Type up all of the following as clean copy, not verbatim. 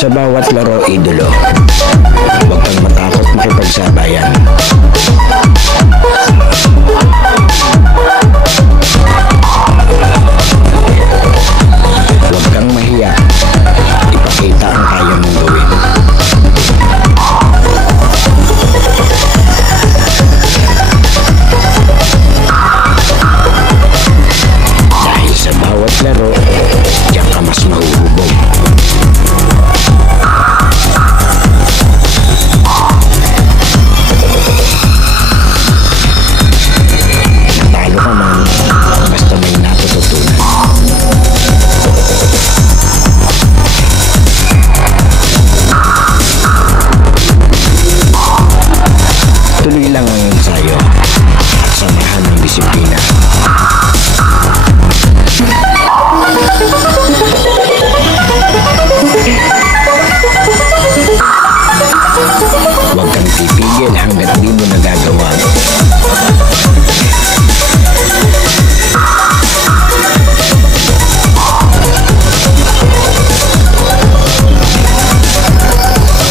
Sa bawat laro, idolo, huwag kang matakot makipagsabayan. Huwag kang mahiya, ipakita ang kaya mong gawin. Dahil sa bawat laro, diyan ka mas mahuhubog. Natalo ka man, basta may natututunan. Tuloy lang ang ensayo at samahan ng disiplina. Huwag kang titigil hanggat di mo nagagawa.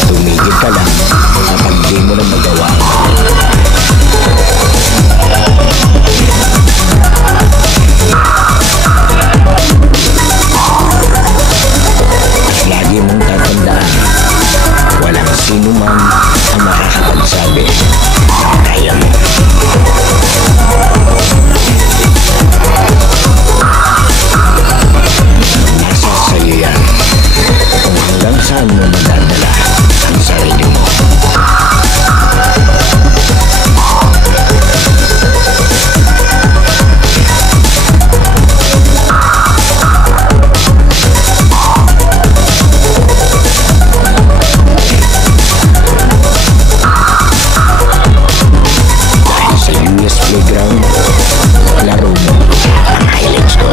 Tumigil ka lang kapag di mo na magawa. At lagi mong tatandaan, walang sino man ang makakapagsabi na kaya mo. Nasa sa'yo yan kung hanggang saan mo madadala ang sarili mo. Dahil sa US Playground, laro mo ang highlights ko.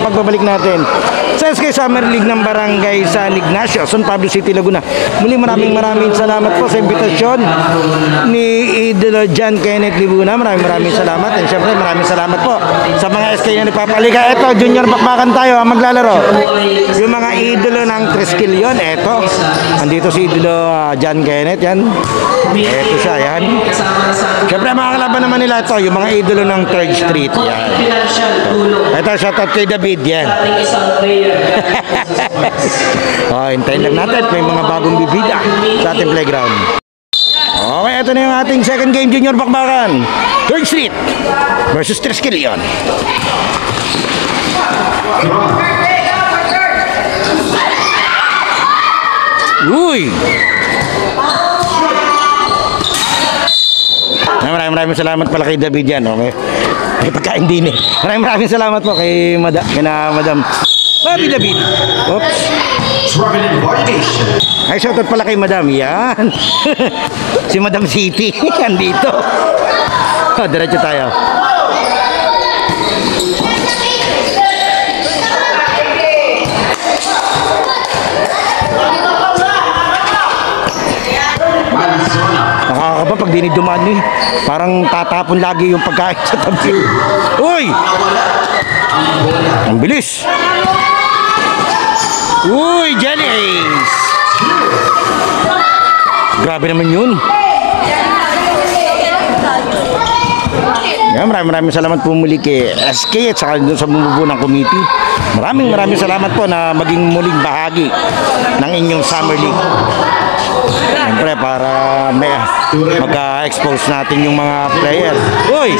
Pagbabalik natin sa SK Summer League ng Barangay San Ignacio, San Pablo City, Laguna. Muli maraming salamat po sa imbitasyon ni Idolo John Kenneth Libuna. Maraming salamat, and syempre maraming salamat po sa mga SK na nagpapalika. Ito, junior bakbakan tayo ang maglalaro. Yung mga idolo ng Triskill yun, eto. Andito si Idolo John Kenneth, yan. Eto siya, yan. Syempre mga kalaban naman nila ito, yung mga idolo ng 3rd Street, yan. Ito, shoutout kay David, yan. Hintayin lang natin, may mga bagong bibida sa ating playground. Okay, ito na yung ating second game, junior bakbakan. 3rd Street versus Triskill yun. Uy! Maraming salamat pala kay David yan, okay? May pagkain din eh. Maraming salamat po kay Madam Bobby David. Oops. Ay, shoutout pala kay Madam. Yan. Si Madam City. Andito. Diretso tayo. Nakakaba pag dinidumaan nyo eh. Parang tatapon lagi yung pagkain sa tabi. Uy! Ang bilis! Uy! Jelly Ace! Grabe naman yun. Yan, maraming salamat po muli kay SK at saka doon sa bumubuo ng committee. Maraming salamat po na maging muling bahagi ng inyong Summer League. Siyempre, para magka-expose natin yung mga player. Uy!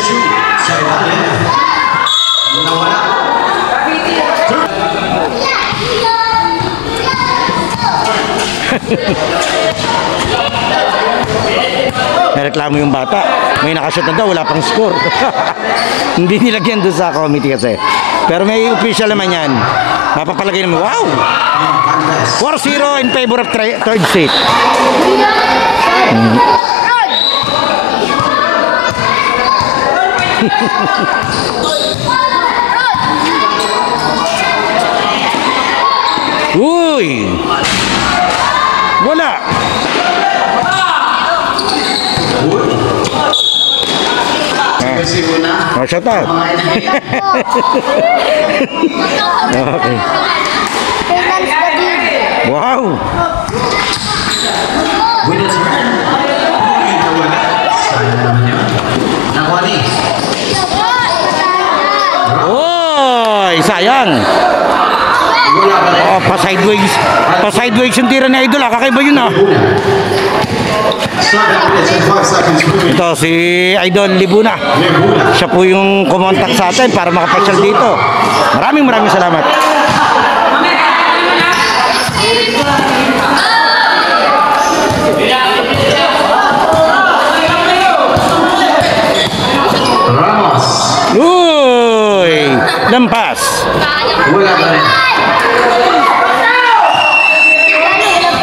Nareklamo yung bata. May nakashot na daw, wala pang score. Hindi nilagyan doon sa committee kasi. Pero may official naman yan. Mapapalagay naman, wow! 4-0 in favor of third seat. Uy! Wala! Oh, shut up. Okay. Wow. Oy, sayang. Oh, pa-sideways. Pa-sideways yung tira ni Idol. Kakaiba yun ah. Ito si Idol Libuna. Siya po yung kumontak sa atin para makapasyal dito. Maraming salamat. Ramos. Uy! Lampas. Wala pa rin.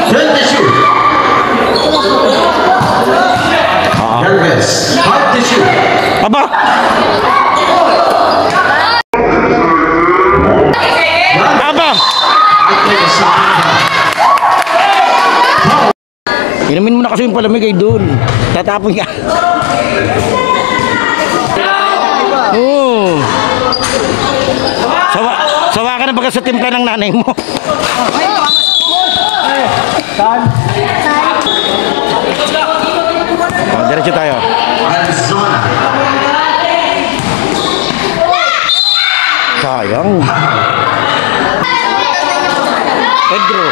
Turn the shoot. Nervous. Hard to shoot. Aba! Aba! Inumin mo na kasi yung palamig ay doon. Tatapon ka. Oh. Sawa ka na baga sa timpla ng nanay mo. Oh, diretso tayo. Sayang. Pedro.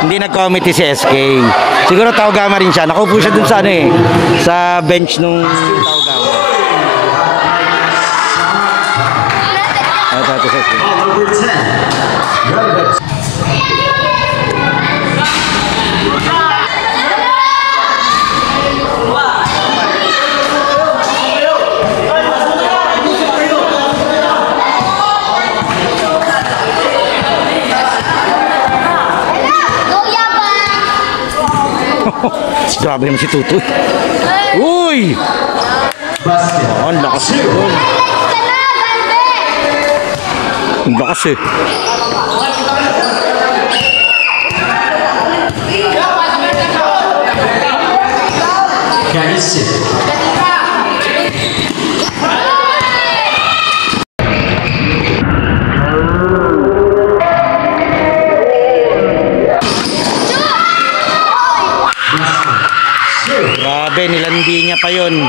Hindi nag-committee si SK. Siguro Taogama rin siya. Nakaupo siya dun sa sa bench nung Taogama. Ito si SK. Grabe naman si Tutoy. Uy! Oh, ang lakas eh. Ang lakas eh. Grabe, nilandi niya pa yun.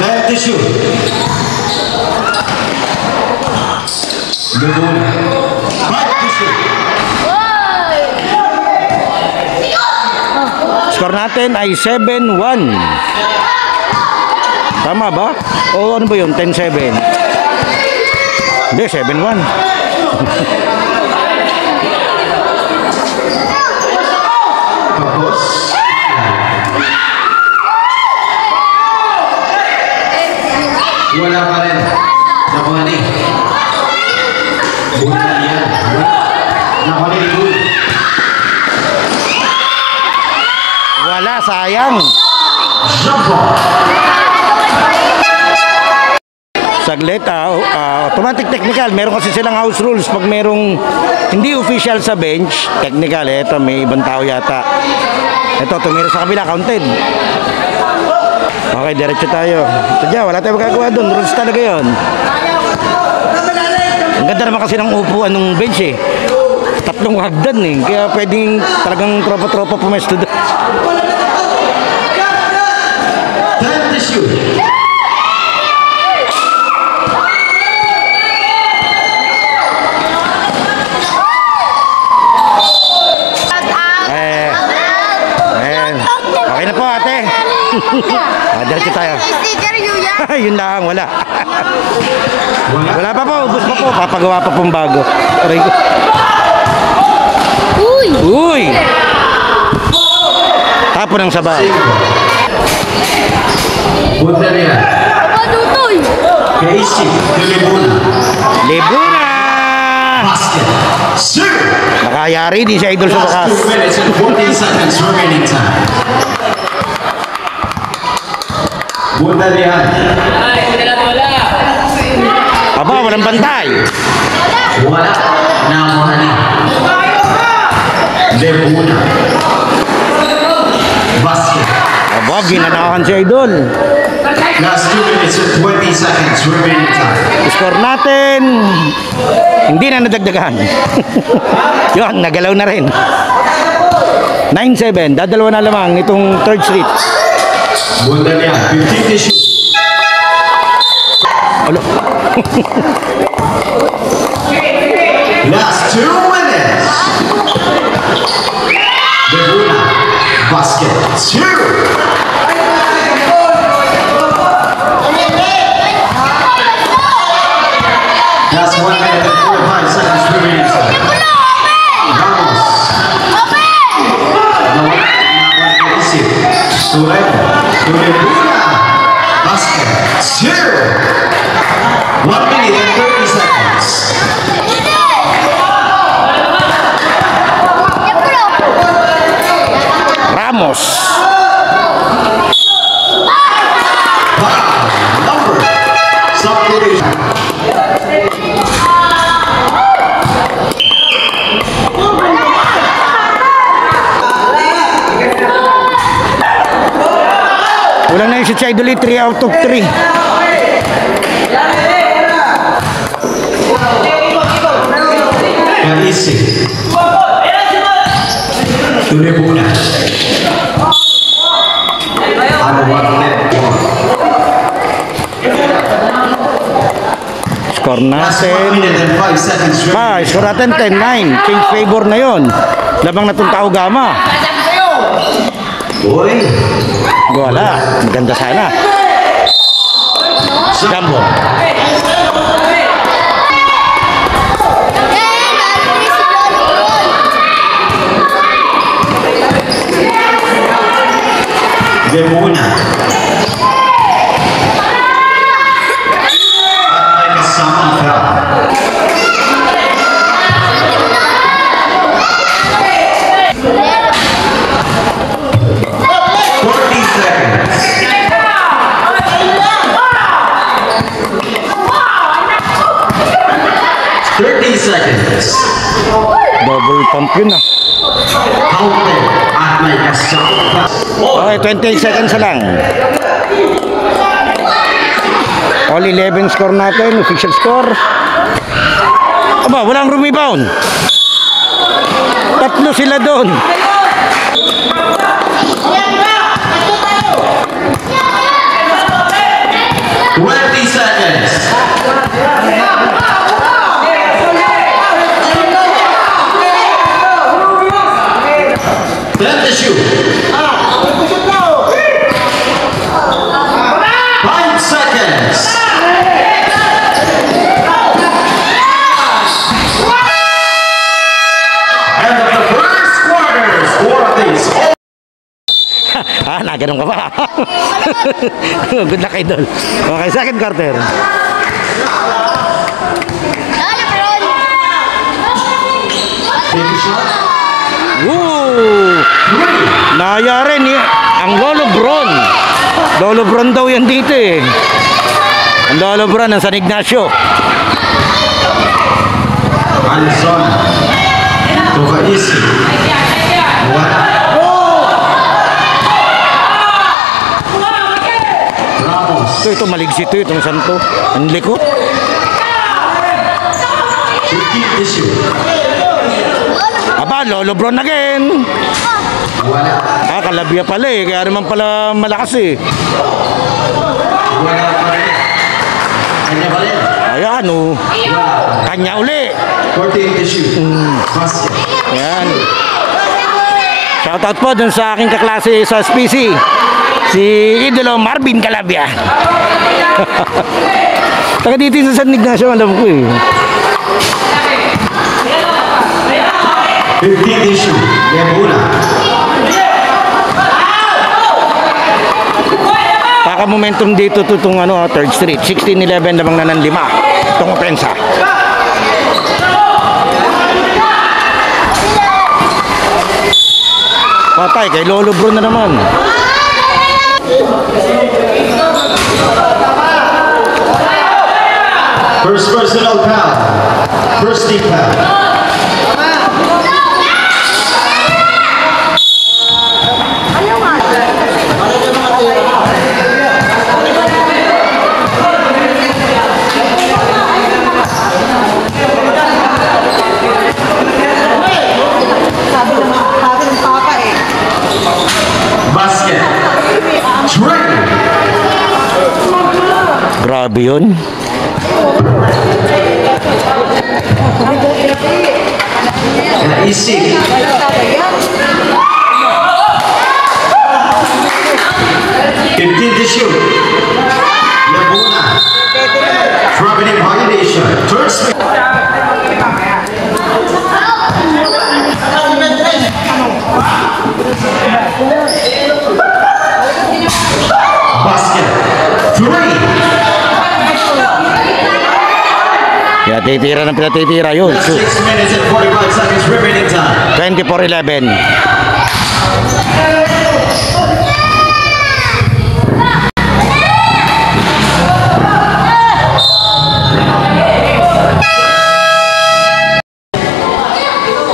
Back to shoot. Back to shoot. Score natin ay 7-1. Tama ba? O ano ba yun? 10-7. Hindi, 7-1. Tapos. Wala pa rin. Nakuha ni. Buwan na yan. Nakuha ni Ligul. Wala, sayang. Saglit, automatic technical. Meron kasi silang house rules. Pag merong hindi official sa bench, technical. Ito, may ibang tao yata. Ito, tumira sa kabila, counted. Okay, diretso tayo. Tadya, wala tayong magagawa doon. Rules talaga yun. Ang ganda naman kasi ng upuan ng bench eh. Tatlong hagdan eh. Kaya pwedeng talagang tropa-tropa pumesto doon. Time to shoot. Okay na po ate. Diretso tayo. Sticker yun yan. Yun lang, wala. Wala pa po, ubos pa po. Papagawa pa pong bago. Aray ko. Uy! Uy! Tapo ng sabay. Punta niya. Padutoy! Casey de Libuna. Libuna! Basket. Sir! Nakayari din si Idol sa Last wakas. 2 minutes and 14 seconds remaining time. Punta niya. Aba, walang bantay. Wala na mahali. Libuna. Basket. Aba, ginanahan si Idol. Last 2 minutes and 20 seconds remaining time. Score natin. Hindi na nadagdagan. Yun, nagalaw na rin. 9-7. Dadalawa na lamang itong third street. Punta niya. 15 to shoot. Alo. Last 2 minutes. Libuna. Basket. 2. That's 1 minute and 45 seconds remaining time. Ramos. Libuna. Basket. 2. 1 minute and 30 seconds. Ramos. Number. Subdivision. Kulang na yung si Idol 3 out of 3. Calisi. Libuna. Ano 1 minute. Score Last 1 natin. minute and 5 seconds remaining. Score natin 10-9. Change favor na yon. Labang na itong Tao Gama. Boy. Wala. Maganda sana. Gambo. Libuna. At may kasamang foul. Seconds. Double pump yun ah. Counter at may kasamang foul. Okay, 28 seconds na lang. All 11 score natin. Official score. Aba, walang rebound. Tatlo sila doon. Seconds. Let the shoot. 5 seconds. And the first quarter score of this. Nagano'n ka pa. Good luck, Idol. Okay, second quarter. Woo! Nayari ni ang Lolo Bron. Lolo Bron daw yan dito eh. Ang Lolo Bron ng San Ignacio. Anson. Tukaisi. Wala. Ito, maligsi ito. Itong santo. Ang likot. 15 to shoot. Aba, Lolo Bron again. Wala. Kalabya pala eh. Kaya naman pala malakas eh. Wala pa rin. Kanya pa rin. Ayan oh. Kanya uli. 48 to shoot. Basket. Ayan. Shoutout po dun sa aking kaklase sa SPC. Si Idolo Marvin Calabia. Taga dito sa San Ignacio, alam ko eh. 15 to shoot. Nebula. Momentum dito tutong 3rd Street 16-11 lamang na ng 5 itong opensa. Patay kay Lolo Bro na naman. First personal foul. First team foul. Basket. Trey. Grabe yun. Easy. 15 to shoot. Laguna. Dropping in violation. Third swing. Basket. 3. Pinatitira ng pinatitira yun. 6 minutes and 45 seconds remaining time. 24-11.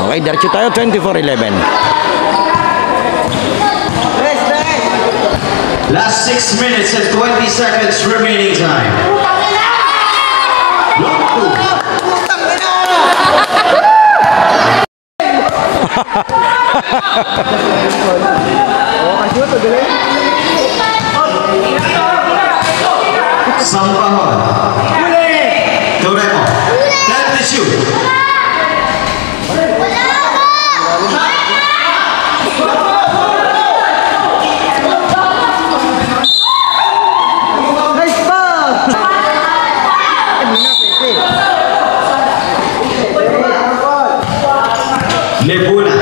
Okay, diretso tayo. 24-11. Last 6 minutes and 20 seconds remaining time. Sampahon. Toremo. 10 to shoot. Nebula.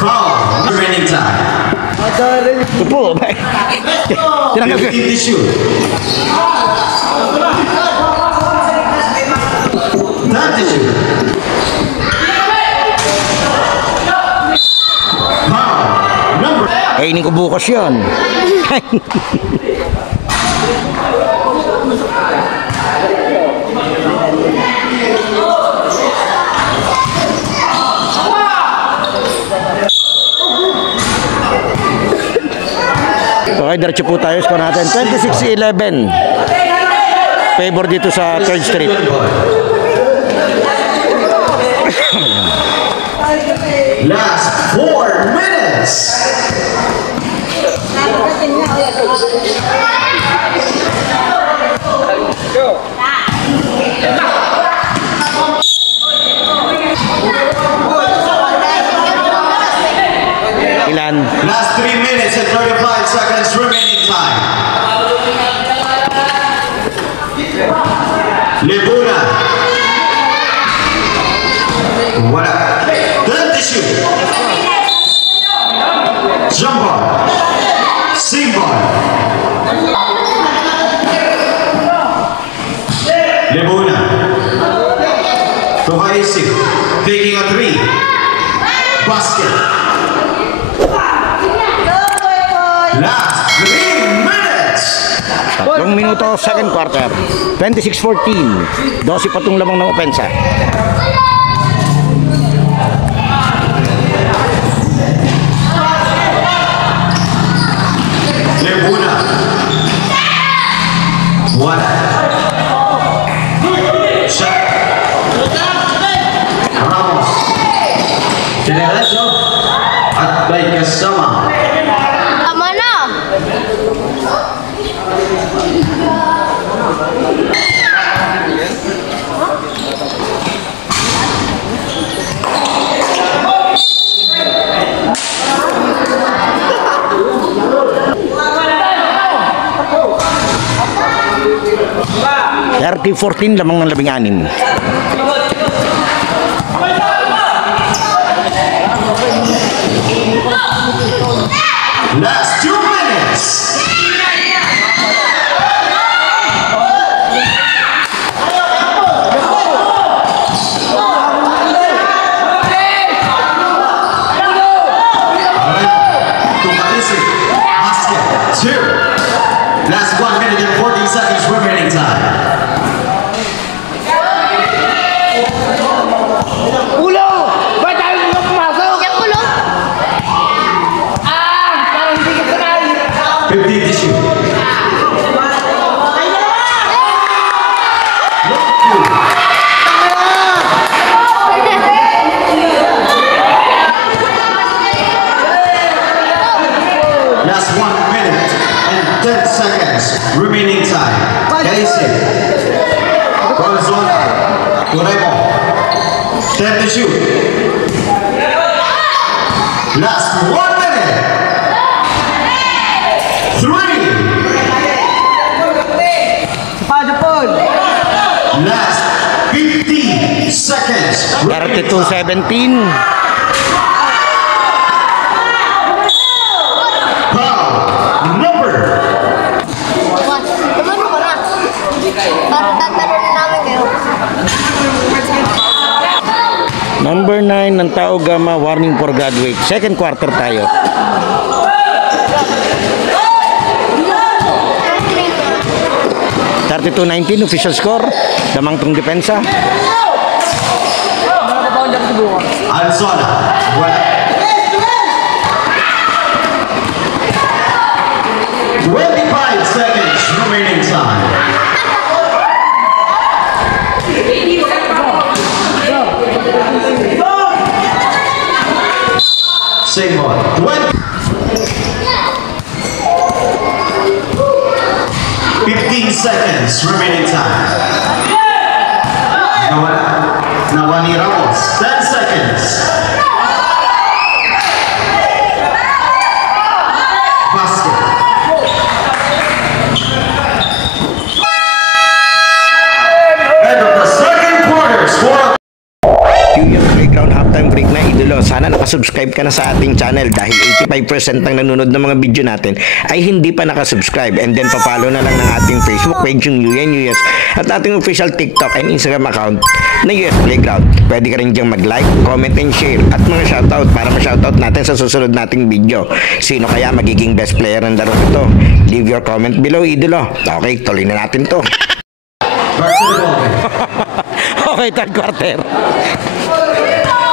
Foul. Remaining time. Ito po. 15 to shoot. Not to shoot. Foul. Number. Kainin ko bukas yan. Okay, diretso po tayo. Score natin 26-11. Favor dito sa 3rd Street. Last 4 minutes. Ilan? Last 3 minutes and 35 seconds remaining time. Lebuna. Wala. 10 to shoot. Jump ball. Seam ball. Lebuna. Tuhaisik. Taking a 3. Basket. Last 3 minutes. 3 minuto, second quarter. 26-14. 12 pa itong lamang ng opensa. 2014, lamang ng 16. Last 2 minutes. Basket. 2. Last 1 minute and 14 seconds remaining time. Ulo! Ba't tayo nyo pumasok? Yan pulo. 50 to shoot. Last 1 minute and 10 seconds remaining time. Casey. Gonzalo. Corremo. 10 to shoot. Last 1 minute. 3. Last 50 seconds. 32-17. Foul number. Tumano ka na. Para tatanong namin ngayon. Number 9 ng Tao Gama, warning for graduate. Second quarter tayo. 32-19 official score. Damang tong depensa. Anzola. Wala. 25 seconds remaining time. Same ball. 15 seconds remaining time. Nawani Ramos. 10 seconds. Basket. End of the second quarter. Score. Junior Playground halftime break na idolo. Sana nakasubscribe ka na sa ating channel dahil 85% ng nanonood ng mga video natin ay hindi pa nakasubscribe, and then papalo na lang ng ating Facebook page yung UNUS at ating official TikTok and Instagram account na US Playground. Pwede ka rin diyang mag-like, comment and share at mga shoutout para ma-shoutout natin sa susunod nating video. Sino kaya magiging best player ng laro ito? Leave your comment below, idolo. Okay, tuloy na natin to. Okay, third quarter.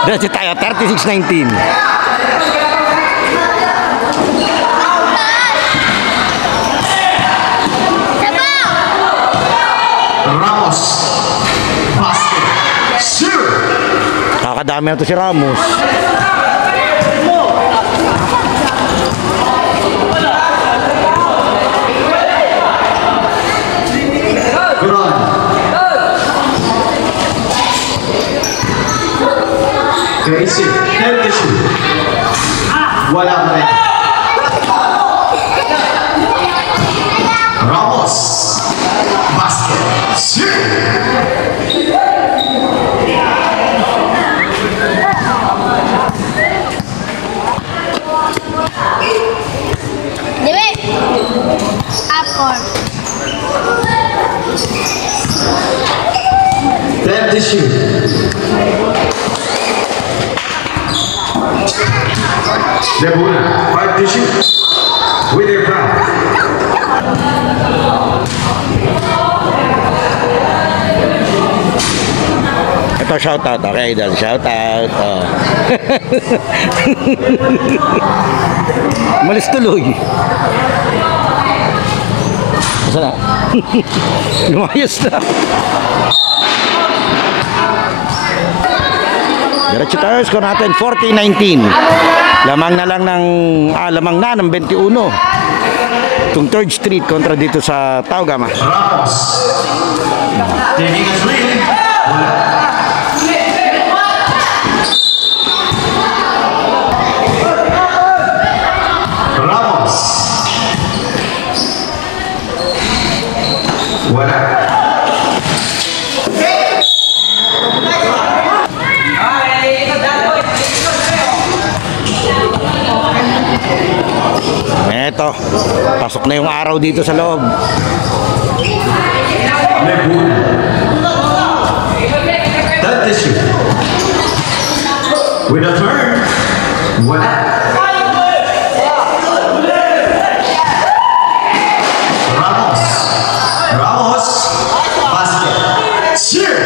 Diretso tayo, 36-19. Ramos. Basket. Shoot. Kakadami na to si Ramos. Run. Casey. 10 to shoot. Wala pa rin. Ramos. Basket. Shoot. Dibe? Apple. 10 to shoot. Debuna. 5 to shoot. With their foul. Ito, shoutout. Okay, idol. Shoutout. Oh. Malis tuloy. Saan na? Lumayas na. Diretso tayo. Score natin 40-19. Lamang na lang ng lamang na ng 21. Itong 3rd Street kontra dito sa Tao Gama. Ramos. Taking a three. Ramos. Wala. Eto, pasok na yung araw dito sa loob. Laguna. That issue. With a turn. Wala. Ramos. Ramos. Basket. Cheer.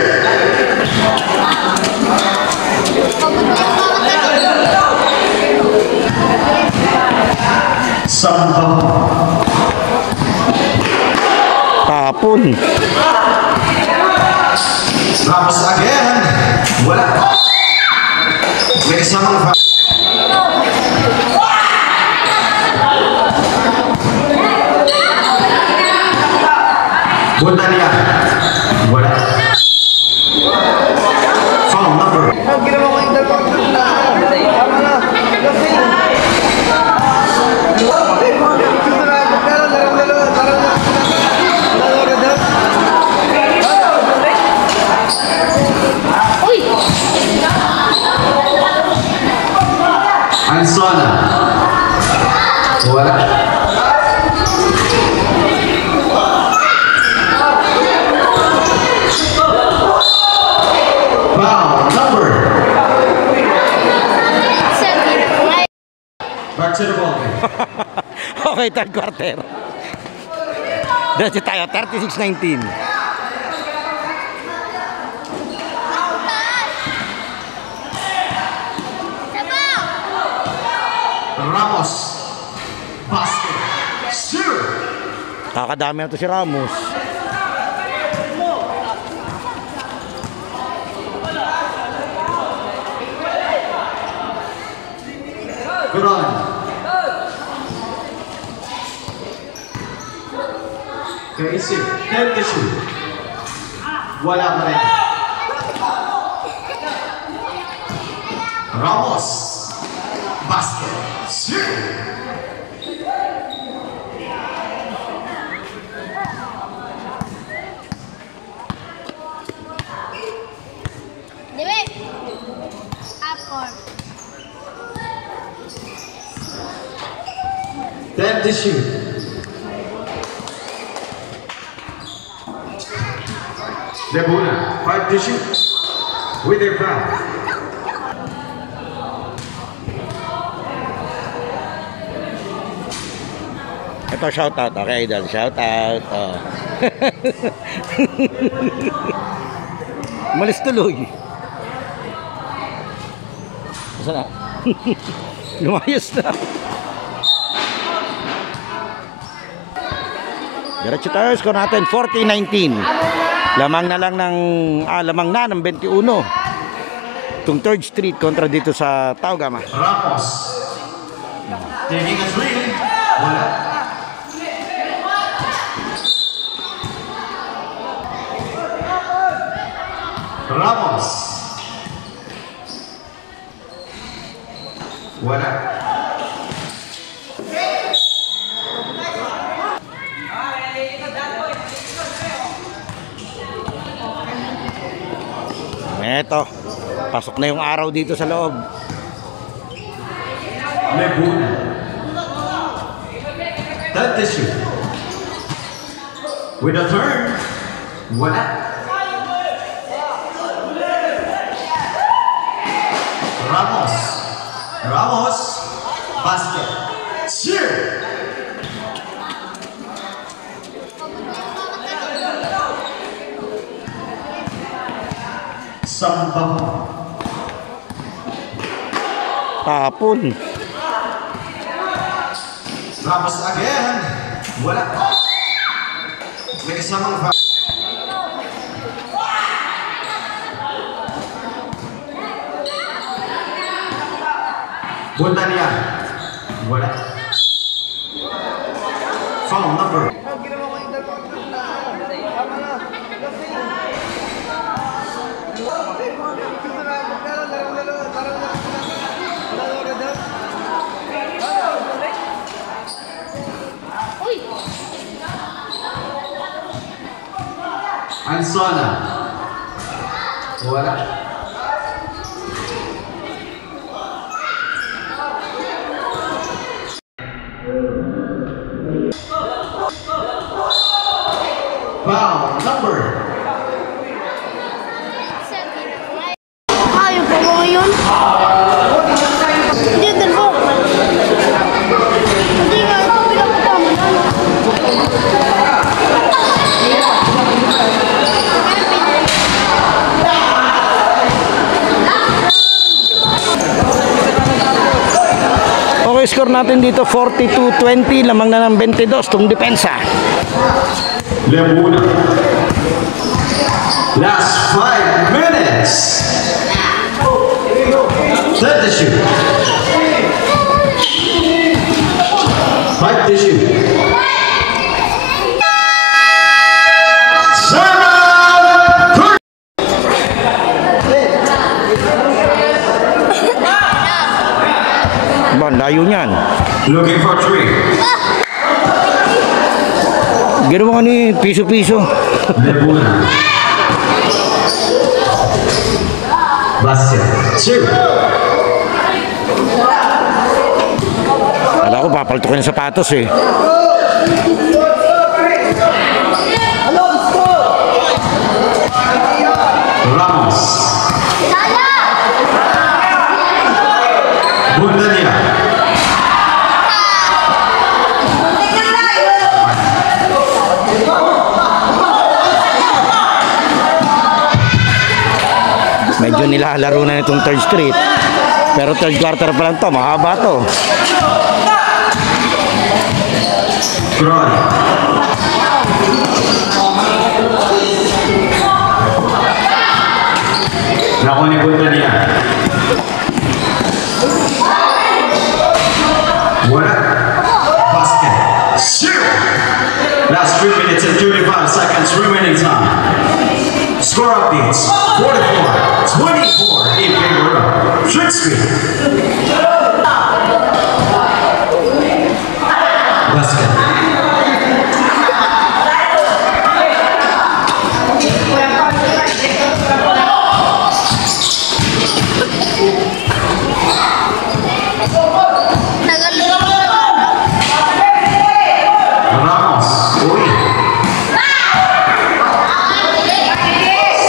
Sambal. Tapon. Ramos again. Wala. May kasamang punta niya. Wala. Foul number. Ansona. Wala. Foul number. Back to the ball game. Okay, third quarter. Diretso tayo, 36-19. Ramos. Basket. Shoot. Kakadami na to si Ramos. Good on. Casey. 10 to shoot. Wala pa rin. Ramos. Basket. Shoot. Dibe? Upward. 10 to shoot. Laguna, 5 to shoot. With their foul. Ito, shoutout. Okay, idol. Shoutout. Oh. Malis tuloy. Saan na? Lumayas na. Diretso tayo. Score natin 40-19. Lamang na lang ng lamang na ng 21. Itong 3rd Street kontra dito sa Taugama. Ramos. Taking a three. Wala. Ramos. Wala. Eto, pasok na yung araw dito sa loob. Laguna. That issue. With a turn. Wala. Ramos. Ramos. Basket. Cheer. Sambal. Tapon. Ramos again. Wala. May kasamang foul. Punta niya. Wala. Foul number. Ansona. Wala. Foul number. Ayaw po mo ngayon? Hindi, dalawa. Hindi nga, ito pinapatama lang. Okay, score natin dito 42-20, lamang na ng 22 itong depensa. Laguna. Last 5 minutes. Set the shoot. 5 to shoot. 7. Ba, layo niyan. Looking for 3. Ginawa ka ni piso-piso. Laguna. Basket. 2. Kala ko papaltukin ng sapatos eh. Ramos. Bundania. Medyo nilalaro na itong third street. Pero third quarter pa lang to, mahaba to. Cron. Nakuha ni Bundania. Wala. Basket. Shoot. Last 3 minutes and 35 seconds remaining time. Score updates. 44-24 in favor of Trick Street. Basket. Ramos. Uy.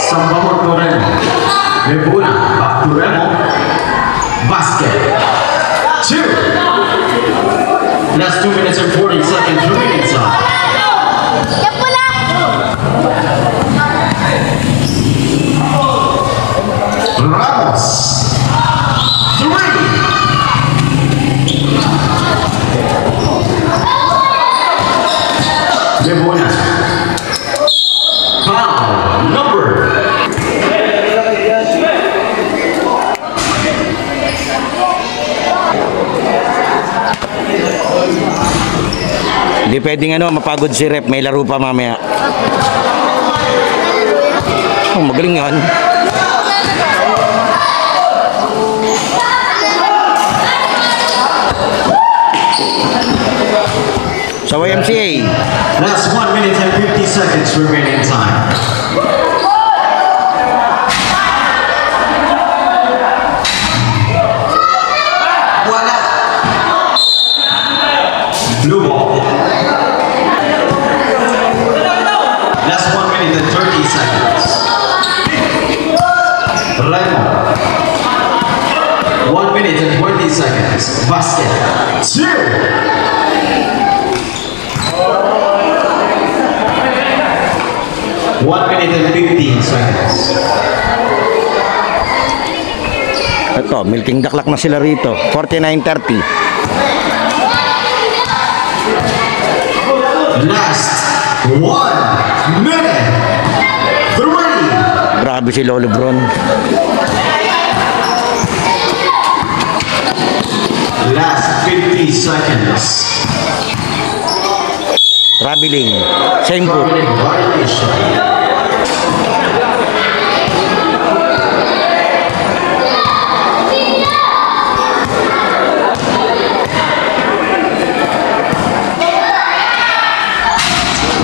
Sambamor to Remo. Laguna. Back to Remo. Basket. 2. Last 2 minutes and 40 seconds remaining time. Yan pula! Ramos. 3. Laguna. Foul number. Hindi pwedeng mapagod si Rep, may laro pa mamaya. Oh, magaling yan. Sa YMCA. That's 1 minute and 50 seconds remaining time. Wala. Blue ball. That's 1 minute and 30 seconds. Remo. 1 minute and 20 seconds. Basket. 2. 1 minute and 15 seconds. Ito, milking daklak na sila rito. 49-30. Last 1 minute. 3. Grabe si Lolo Bron. Last 50 seconds. Traveling. Same good. Traveling violation.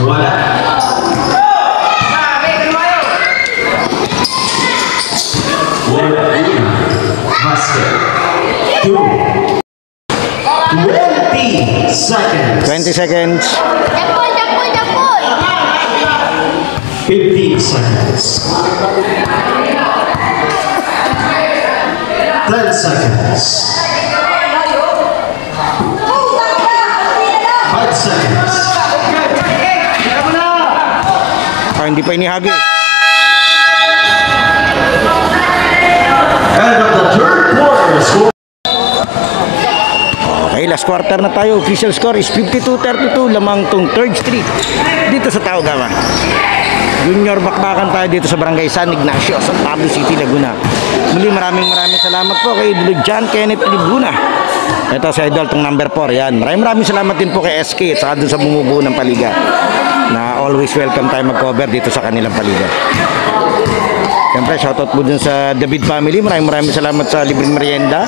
Wala. Laguna. Basket. 2. 20 seconds. 20 seconds. Japol! 15 seconds. 10 seconds. 5 seconds. Hindi pa inihagi. End of the third quarter. Score. Okay, last quarter na tayo. Official score is 52-32. Lamang tong third street dito sa Taugama. Junior bakbakan tayo dito sa Barangay San Ignacio, San Pablo City, Laguna. Muli maraming salamat po kay Idol John Kenneth Libuna. Ito sa Idol, itong number 4. Yan. Maraming salamat din po kay SK at saka dun sa bumubuo ng paliga. Na always welcome tayo mag-cover dito sa kanilang paliga. Siyempre, shoutout po dun sa David family. Maraming salamat sa libreng merienda.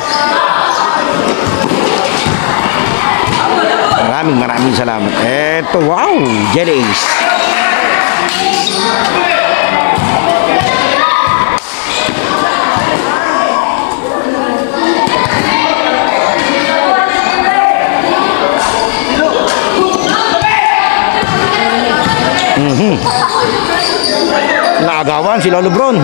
Maraming salamat. Eto, wow! Jellies. Naagawan si Lolo Bron.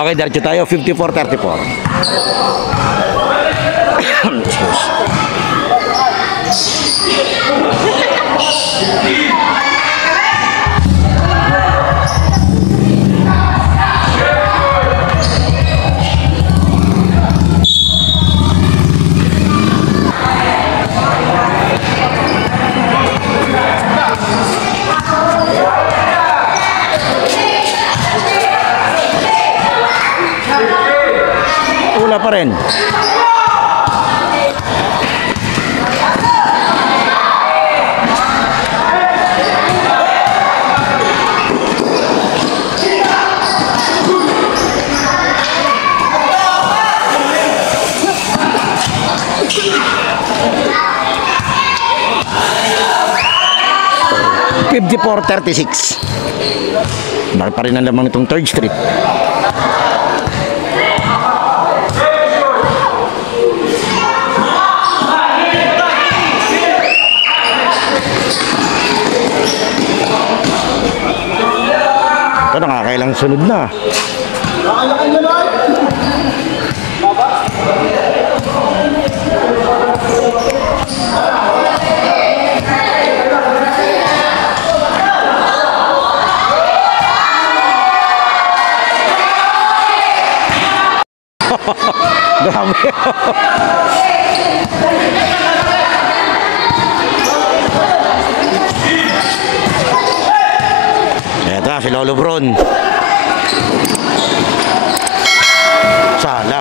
Okay, diretso tayo, 54-34. Wala pa rin. $54-36. Bakit pa rin ang lamang nitong 3rd Street? Ito nakakailang sunod na. Grabe. Eto si Lolo Bron. Sala.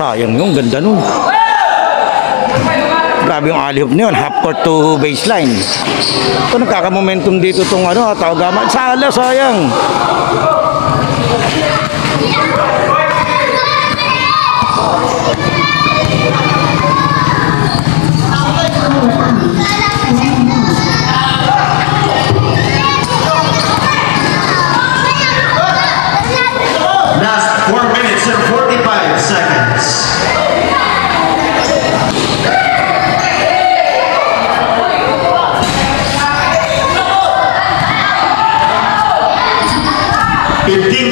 Sayang yung ganda nun. Grabe yung alley-oop na yun. Half court to baseline. Ito nagkaka-momentum dito itong Taugama. Sala, sayang. 4 minutes and 45 seconds.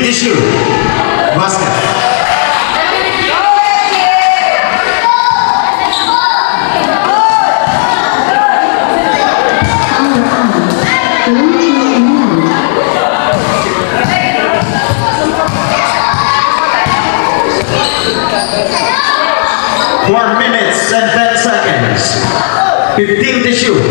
Tissue. Basket. Four minutes and 10 seconds. 15 to shoot.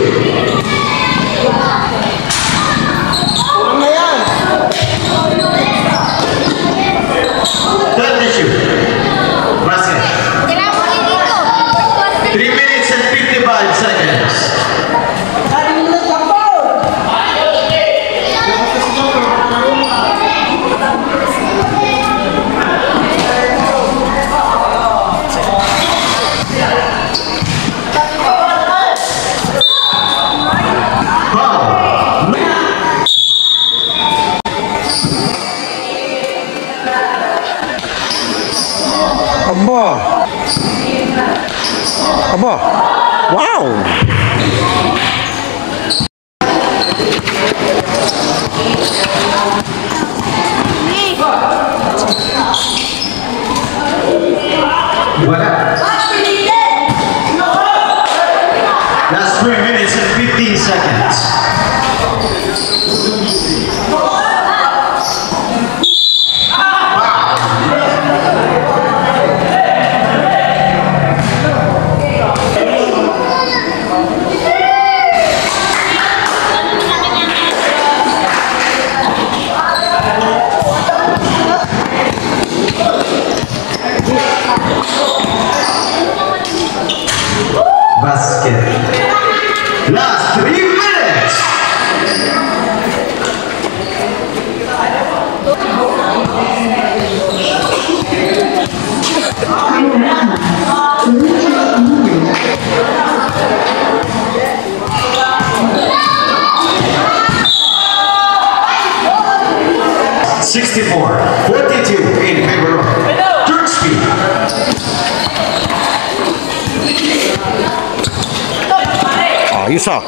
Aba. Wow. That's 3 minutes and 15 seconds. Basket. Last 3 minutes. $64-42 in favor of Turkey. Ayos ah.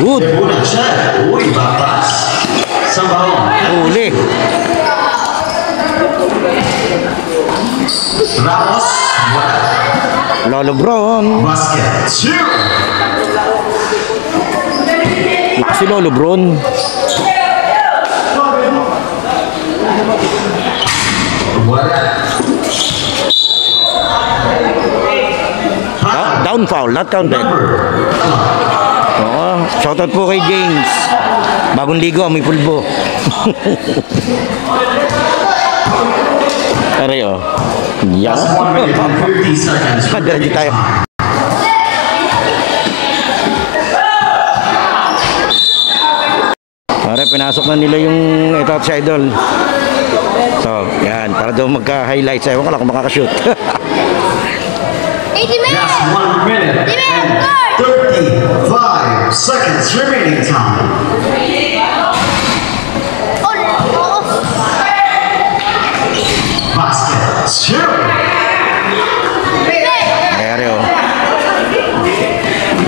Good. Bulan siya. Uy, batas. Sambahon. Uli. Ramos. Wala. Lolo Bron. Basket. 2. Si Lolo Bron. Wala. Down foul, not counted. Oo, shoutout po kay James. Bagong ligo, may pulbo. Aray oh. Yan. That's 1 minute and 50 seconds. Madali tayo. Pare, pinasok na nila yung ito si Idol. So, yan. Para daw magka-highlights. Ewan ko lang kung makakashoot. That's 1 minute and 35 seconds remaining time. Basket. 2. Ayan o.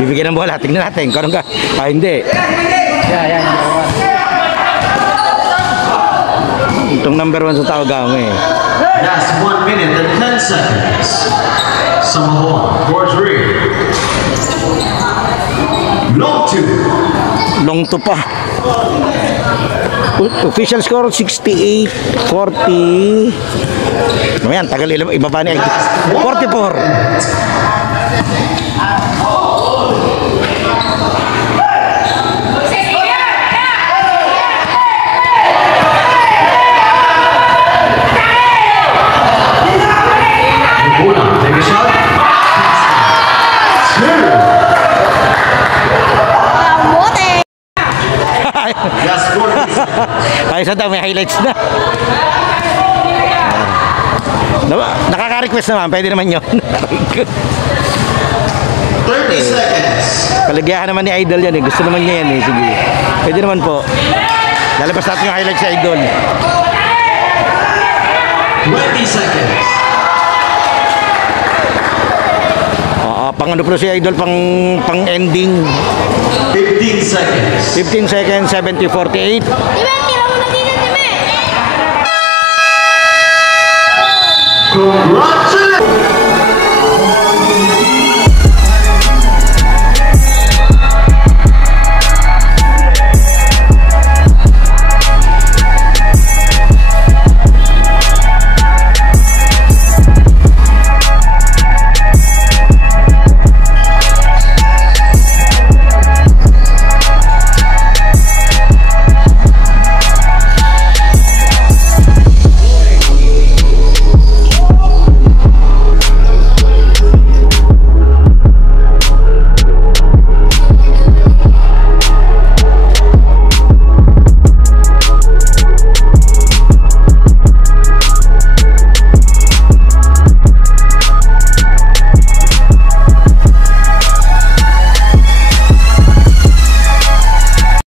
Bibigyan ng bola. Tingnan natin. Kung ka. Hindi. Yan. Itong number 1 sa tao gawin eh. That's 1 minute and 10 seconds. Sambahon. 4-3. Long 2. Long to pa. Official score 68-40. Ayan, tagal ibaba niya. 44. Take a shot. That's 40. Ay, sa daw, may highlights na. Nakaka-request naman, pwede naman yun. 30 seconds. Palagyahan naman ni Idol yan eh. Gusto naman niya yan eh. Sige. Pwede naman po. Lalabas natin yung highlights sa Idol. 20 seconds. Pang ano po si Idol, pang ending. 15 seconds. 15 seconds, 70-48. Time, tira mo na dito, time. Congrats!